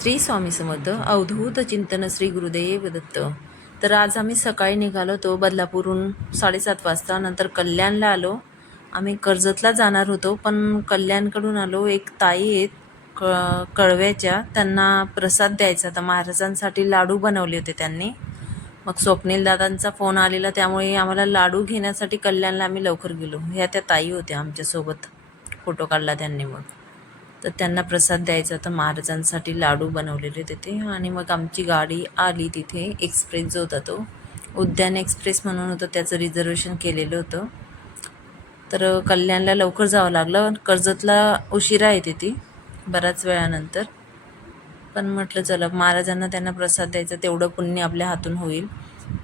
श्री स्वामी समर्थ अवधूत चिंतन श्री गुरुदेव दत्त. तर आज आम्ही सकाळी निघालो होतो बदलापूरहून साडेसात वाजता नंतर कल्याणला आलो. आम्ही कर्जतला जाणार होतो पण कल्याणकडून आलो एक ताई आहेत क कळव्याच्या. त्यांना प्रसाद द्यायचा होता महाराजांसाठी लाडू बनवले होते त्यांनी. मग स्वप्नील दादांचा फोन आलेला त्यामुळे आम्हाला लाडू घेण्यासाठी कल्याणला आम्ही लवकर गेलो. ह्या त्या ताई होत्या आमच्यासोबत. फोटो काढला त्यांनी मग. तर त्यांना प्रसाद द्यायचा होता. महाराजांसाठी लाडू बनवलेले तिथे. आणि मग आमची गाडी आली तिथे. एक्सप्रेस जो होता तो. उद्यान एक्सप्रेस म्हणून होतं. त्याचं रिझर्वेशन केलेलं होतं. तर कल्याणला लवकर जावं लागलं. कर्जतला उशिरा येते ती. बऱ्याच वेळानंतर. पण म्हटलं चला महाराजांना त्यांना प्रसाद द्यायचा. तेवढं पुण्य आपल्या हातून होईल.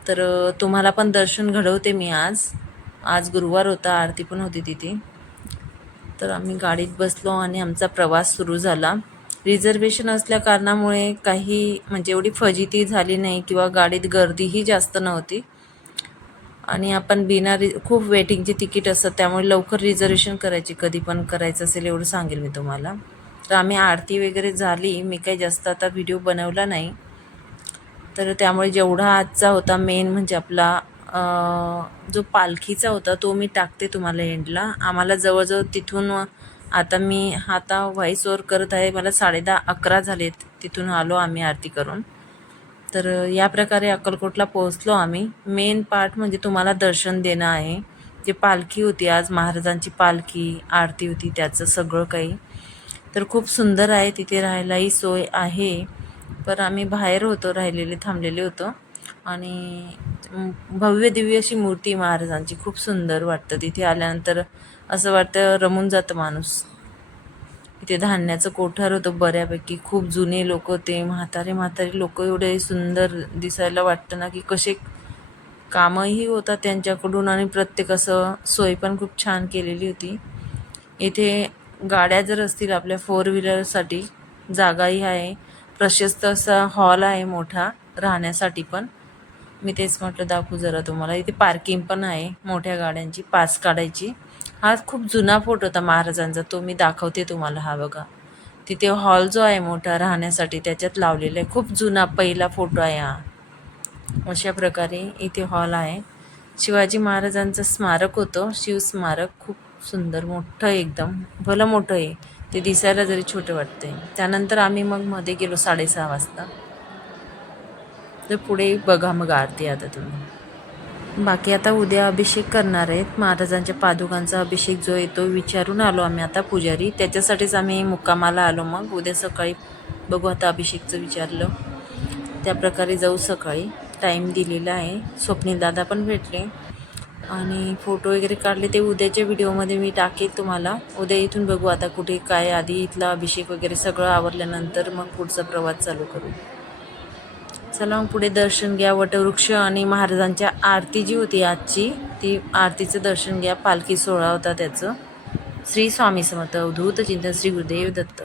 तर तुम्हाला पण दर्शन घडवते मी आज. आज गुरुवार होता. आरती पण होती तिथे. तर आम्ही गाडीत बसलो आणि आमचा प्रवास सुरू झाला. रिझर्वेशन असल्या कारणामुळे काही म्हणजे एवढी फजिती झाली नाही किंवा गाडीत गर्दीही जास्त नव्हती. आणि आपण बिना रि खूप वेटिंगची तिकीट असतात त्यामुळे लवकर रिझर्वेशन करायची कधी पण करायचं असेल एवढं सांगेल मी तुम्हाला. तर आम्ही आरती वगैरे झाली मी काही जास्त आता व्हिडिओ बनवला नाही. तर त्यामुळे जेवढा आजचा होता मेन म्हणजे आपला जो पालखीचा होता तो मी टाकते तुम्हाला एंडला. आम्हाला जवळजवळ तिथून आता मी आता व्हॉइस ओवर करत आहे मला साडेदहा अकरा झालेत. तिथून आलो आम्ही आरती करून. तर या प्रकारे अक्कलकोटला पोहोचलो आम्ही. मेन पार्ट म्हणजे तुम्हाला दर्शन देणं आहे. जे पालखी होती आज महाराजांची पालखी आरती होती त्याचं सगळं काही. तर खूप सुंदर आहे तिथे राहायलाही सोय आहे. पर आम्ही बाहेर होतो राहिलेले थांबलेले होतो. आणि भव्य दिव्य अशी मूर्ती महाराजांची. खूप सुंदर वाटतं तिथे आल्यानंतर. असं वाटतं रमून जातं माणूस. इथे धान्याचं कोठार होतं बऱ्यापैकी. खूप जुने लोक होते. म्हातारे म्हातारे लोक एवढे सुंदर दिसायला वाटतं ना की कसे कामंही होतात त्यांच्याकडून आणि प्रत्येक असं सोय पण खूप छान केलेली होती. इथे गाड्या जर असतील आपल्या फोर व्हीलरसाठी जागाही आहे. प्रशस्त असा हॉल आहे मोठा. राहण्यासाठी पण. मी तेच म्हटलं दाखवू जरा तुम्हाला. इथे पार्किंग पण आहे. मोठ्या गाड्यांची पास काढायची. हा खूप जुना फोटो होता महाराजांचा. तो मी दाखवते तुम्हाला. हा बघा. तिथे हॉल जो आहे मोठा राहण्यासाठी त्याच्यात लावलेला आहे. खूप जुना पहिला फोटो आहे हा. अशा प्रकारे इथे हॉल आहे. शिवाजी महाराजांचं स्मारक होतं. शिवस्मारक खूप सुंदर मोठं आहे एकदम. भलं मोठं आहे. ते दिसायला जरी छोटं वाटतंय. त्यानंतर आम्ही मग मध्ये गेलो साडेसहा वाजता. तर पुढे बघा मग आरती आता तुम्ही. बाकी आता उद्या अभिषेक करणार आहेत. महाराजांच्या पादुकांचा अभिषेक जो आहे तो विचारून आलो आम्ही आता पुजारी. त्याच्यासाठीच आम्ही मुक्कामाला आलो मग. उद्या सकाळी बघू आता अभिषेकचं विचारलं. त्या प्रकारे जाऊ सकाळी. टाईम दिलेला आहे. स्वप्नील दादा पण भेटले. आणि फोटो वगैरे काढले ते उद्याच्या व्हिडिओमध्ये मी टाकेल तुम्हाला. उद्या इथून बघू आता कुठे काय आधी इथला अभिषेक वगैरे सगळं आवरल्यानंतर मग पुढचा प्रवास चालू करू. चला मग पुढे दर्शन घ्या वटवृक्ष आणि महाराजांच्या आरती जी होती आजची ती आरतीचं दर्शन घ्या. पालखी सोहळा होता त्याचं. श्री स्वामी समर्थ अवधूत चिंतन श्री गुरुदेव दत्त.